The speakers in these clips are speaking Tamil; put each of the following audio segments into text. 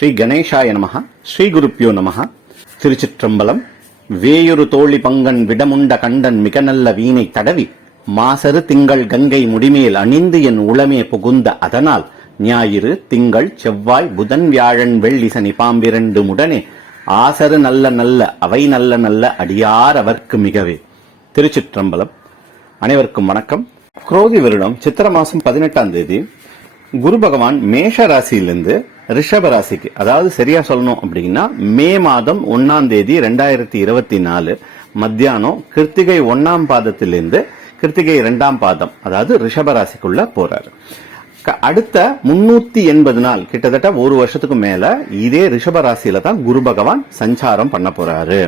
ஸ்ரீ கணேசாய நமக ஸ்ரீ குருப்பியோ நமக திருச்சிற்றம்பலம் வேயொரு தோழி பங்கன் விடமுண்ட கண்டன் மிக நல்ல வீணை தடவி மாசரு திங்கள் கங்கை முடிமேல் அணிந்து என் உளமே புகுந்த அதனால் ஞாயிறு திங்கள் செவ்வாய் புதன் வியாழன் வெள்ளி சனி பாம்பிரண்டு முடனே ஆசரு நல்ல நல்ல அவை நல்ல நல்ல அடியார் அவர்க்கு மிகவே. திருச்சிற்றம்பலம். அனைவருக்கும் வணக்கம். குரோதி வருடம் சித்திர மாசம் பதினெட்டாம் தேதி குரு பகவான் மேஷ ராசியிலிருந்து ரிஷபராசிக்கு அதாவது சரியா சொல்லணும் அப்படின்னா மே மாதம் ஒன்னாம் தேதி ரெண்டாயிரத்தி இருபத்தி நாலு மத்தியானம் கிருத்திகை ஒன்னாம் பாதத்திலிருந்து கிருத்திகை இரண்டாம் பாதம் அதாவது ரிஷபராசிக்குள்ள போறாரு. க- அடுத்த முன்னூத்தி எண்பது நாள் கிட்டத்தட்ட ஒரு வருஷத்துக்கு மேல இதே ரிஷபராசியில தான் குரு பகவான் சஞ்சாரம் பண்ண போறாரு.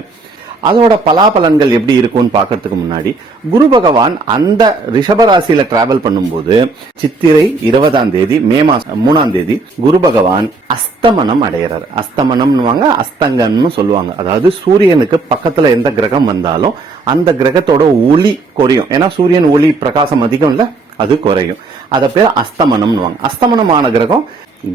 அதோட பலாபலன்கள் எப்படி இருக்கும்னு பார்க்கறதுக்கு முன்னாடி குரு பகவான் அந்த ரிஷபராசியில டிராவல் பண்ணும்போது சித்திரை இருபதாம் தேதி மே மாசம் மூணாம் தேதி குரு பகவான் அஸ்தமனம் அடையிறார். அஸ்தமனம்னுவாங்க அஸ்தங்கம்னு சொல்லுவாங்க. அதாவது சூரியனுக்கு பக்கத்துல எந்த கிரகம் வந்தாலும் அந்த கிரகத்தோட ஒளி குறையும். ஏன்னா சூரியன் ஒளி பிரகாசம் அதிகம் இல்ல அது குறையும். அத பேர் அஸ்தமனம்னுவாங்க. அஸ்தமனமான கிரகம்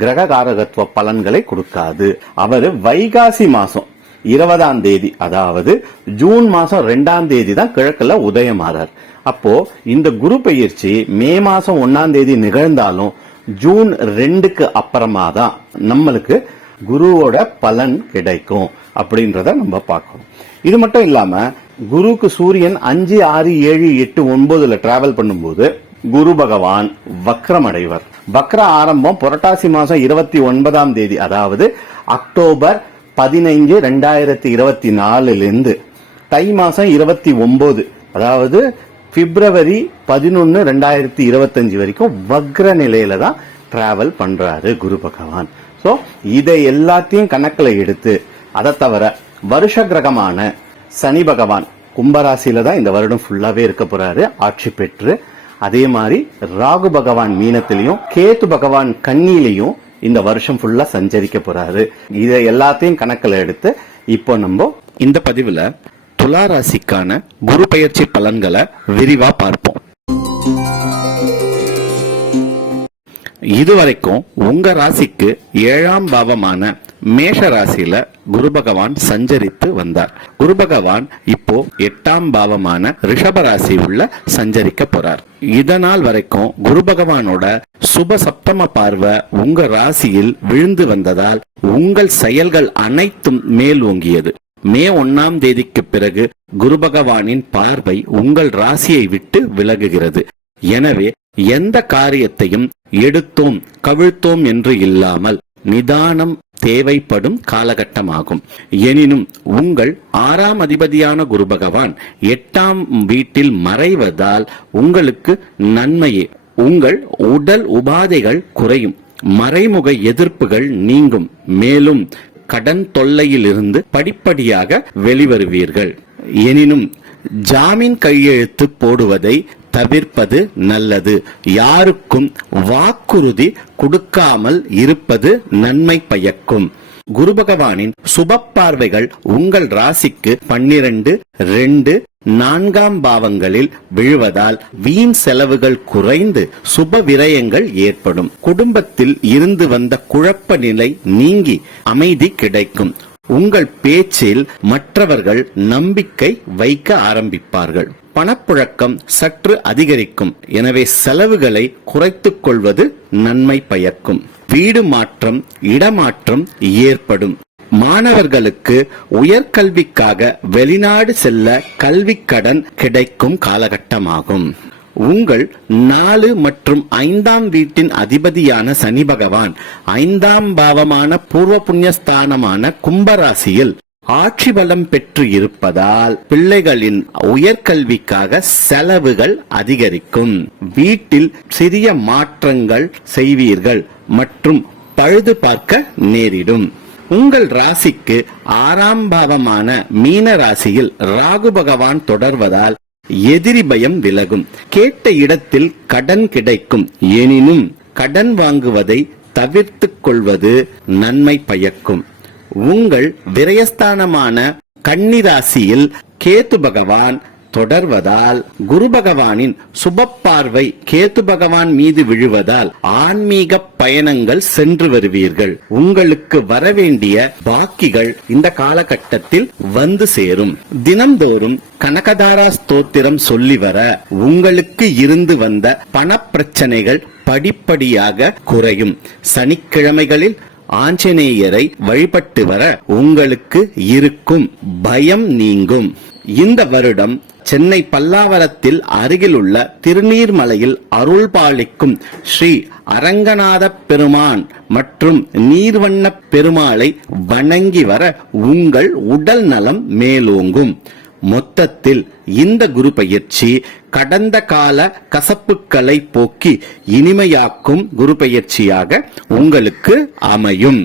கிரக காரகத்துவ பலன்களை கொடுக்காது. அவர் வைகாசி மாசம் இருபதாம் தேதி அதாவது ஜூன் மாதம் ரெண்டாம் தேதி தான் கிழக்கில் உதயமாறார் அப்போ இந்த குரு பயிற்சி மே மாதம் ஒன்னாம் தேதி நிகழ்ந்தாலும் ஜூன் ரெண்டுக்கு அப்புறமா தான் நம்மளுக்கு குருவோட பலன் கிடைக்கும் அப்படின்றத நம்ம பார்க்கணும். இது மட்டும் இல்லாம குருவுக்கு சூரியன் அஞ்சு ஆறு ஏழு எட்டு ஒன்பதுல டிராவல் பண்ணும்போது குரு பகவான் வக்ரமடைவர். வக்ர ஆரம்பம் புரட்டாசி மாசம் இருபத்தி ஒன்பதாம் தேதி அதாவது அக்டோபர் பதினைஞ்சு ரெண்டாயிரத்தி இருபத்தி நாலுலேருந்து தை மாதம் இருபத்தி ஒம்பது அதாவது பிப்ரவரி பதினொன்று ரெண்டாயிரத்தி இருபத்தஞ்சு வரைக்கும் வக்ர நிலையில தான் டிராவல் பண்ணுறாரு குரு பகவான். ஸோ இதை எல்லாத்தையும் கணக்கில் எடுத்து அதை தவிர வருஷ கிரகமான சனி பகவான் கும்பராசியில தான் இந்த வருடம் ஃபுல்லாகவே இருக்க போறாரு ஆட்சி பெற்று. அதே மாதிரி ராகு பகவான் மீனத்திலையும் கேத்து பகவான் கன்னியிலையும் இந்த வருஷம் ஃபுல்லா சஞ்சரிக்க போறாரு. இதை எல்லாத்தையும் கணக்கில் எடுத்து இப்போ நம்ம இந்த பதிவுல துலா ராசிக்கான குரு பயிற்சி பலன்களை விரிவா பார்ப்போம். இதுவரைக்கும் உங்க ராசிக்கு ஏழாம் பாவமான மேஷ ராசியில குரு பகவான் சஞ்சரித்து வந்தார். குரு பகவான் இப்போ எட்டாம் பாவமான ரிஷப ராசி உள்ள சஞ்சரிக்க போறார். இதனால் வரைக்கும் குரு பகவானோட சுப சப்தம பார்வை உங்க ராசியில் விழுந்து வந்ததால் உங்கள் செயல்கள் அனைத்தும் மேல் ஓங்கியது. மே ஒன்னாம் தேதிக்கு பிறகு குரு பகவானின் பார்வை உங்கள் ராசியை விட்டு விலகுகிறது. எனவே எந்த காரியத்தையும் எடுத்தோம் கவிழ்த்தோம் என்று இல்லாமல் நிதானம் தேவைப்படும் காலகட்டமாகும். எனினும் உங்கள் ஆறாம் அதிபதியான குரு பகவான் எட்டாம் வீட்டில் மறைவதால் உங்களுக்கு நன்மையே. உங்கள் உடல் உபாதைகள் குறையும். மறைமுக எதிர்ப்புகள் நீங்கும். மேலும் கடன் தொல்லையிலிருந்து படிப்படியாக வெளிவருவீர்கள். எனினும் ஜாமீன் கையெழுத்து போடுவதை தவிர்ப்பது நல்லது. யாருக்கும் வாக்குறுதி கொடுக்காமல் இருப்பது நன்மை பயக்கும். குரு பகவானின் சுப பார்வைகள் உங்கள் ராசிக்கு பன்னிரண்டு ரெண்டு நான்காம் பாவங்களில் விழுவதால் வீண் செலவுகள் குறைந்து சுப விரயங்கள் ஏற்படும். குடும்பத்தில் இருந்து வந்த குழப்ப நிலை நீங்கி அமைதி கிடைக்கும். உங்கள் பேச்சில் மற்றவர்கள் நம்பிக்கை வைக்க ஆரம்பிப்பார்கள். பணப்புழக்கம் சற்று அதிகரிக்கும். எனவே செலவுகளை குறைத்துக் கொள்வது நன்மை பயக்கும். வீடு மாற்றம் இடமாற்றம் ஏற்படும். மாணவர்களுக்கு உயர்கல்விக்காக வெளிநாடு செல்ல கல்விக்கடன் கிடைக்கும் காலகட்டமாகும். உங்கள் நாலு மற்றும் ஐந்தாம் வீட்டின் அதிபதியான சனி பகவான் ஐந்தாம் பாவமான பூர்வ புண்ணியஸ்தானமான கும்பராசியில் ஆட்சி பலம் பெற்று இருப்பதால் பிள்ளைகளின் உயர்கல்விக்காக செலவுகள் அதிகரிக்கும். வீட்டில் சிறிய மாற்றங்கள் செய்வீர்கள் மற்றும் பழுது பார்க்க நேரிடும். உங்கள் ராசிக்கு ஆறாம் பாவமான மீன ராசியில் ராகு பகவான் தொடர்வதால் எதிரி பயம் விலகும். கேட்ட இடத்தில் கடன் கிடைக்கும். எனினும் கடன் வாங்குவதை தவிர்த்து கொள்வது நன்மை பயக்கும். உங்கள் விரயஸ்தானமான கன்னிராசியில் கேத்து பகவான் தொடர்வதால் குரு பகவானின் சுப பார்வை கேத்து பகவான் மீது விழுவதால் ஆன்மீக பயணங்கள் சென்று வருவீர்கள். உங்களுக்கு வரவேண்டிய பாக்கிகள் இந்த காலகட்டத்தில் வந்து சேரும். தினம்தோறும் கனகதாரா ஸ்தோத்திரம் சொல்லி வர உங்களுக்கு இருந்து வந்த பண பிரச்சனைகள் படிப்படியாக குறையும். சனிக்கிழமைகளில் ஆஞ்சநேயரை வழிபட்டு வர உங்களுக்கு இருக்கும் பயம் நீங்கும். இந்த வருடம் சென்னை பல்லாவரத்தில் அருகிலுள்ள திருநீர்மலையில் அருள் பாலிக்கும் ஸ்ரீ அரங்கநாத பெருமான் மற்றும் நீர்வண்ண பெருமாளை வணங்கி வர உங்கள் உடல் நலம் மேலோங்கும். மொத்தத்தில் இந்த குரு பயிற்சி கடந்த கால கசப்புக்களை போக்கி இனிமையாக்கும் குரு பயிற்சியாக உங்களுக்கு அமையும்.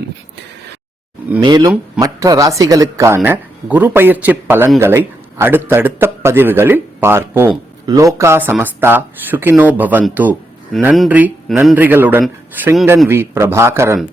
மேலும் மற்ற ராசிகளுக்கான குரு பயிற்சி பலன்களை அடுத்தடுத்த பதிவுகளில் பார்ப்போம். லோகா சமஸ்தா சுகினோ பவந்து. நன்றி நன்றிகளுடன் ஸ்ரிங்கன் வி பிரபாகரன்.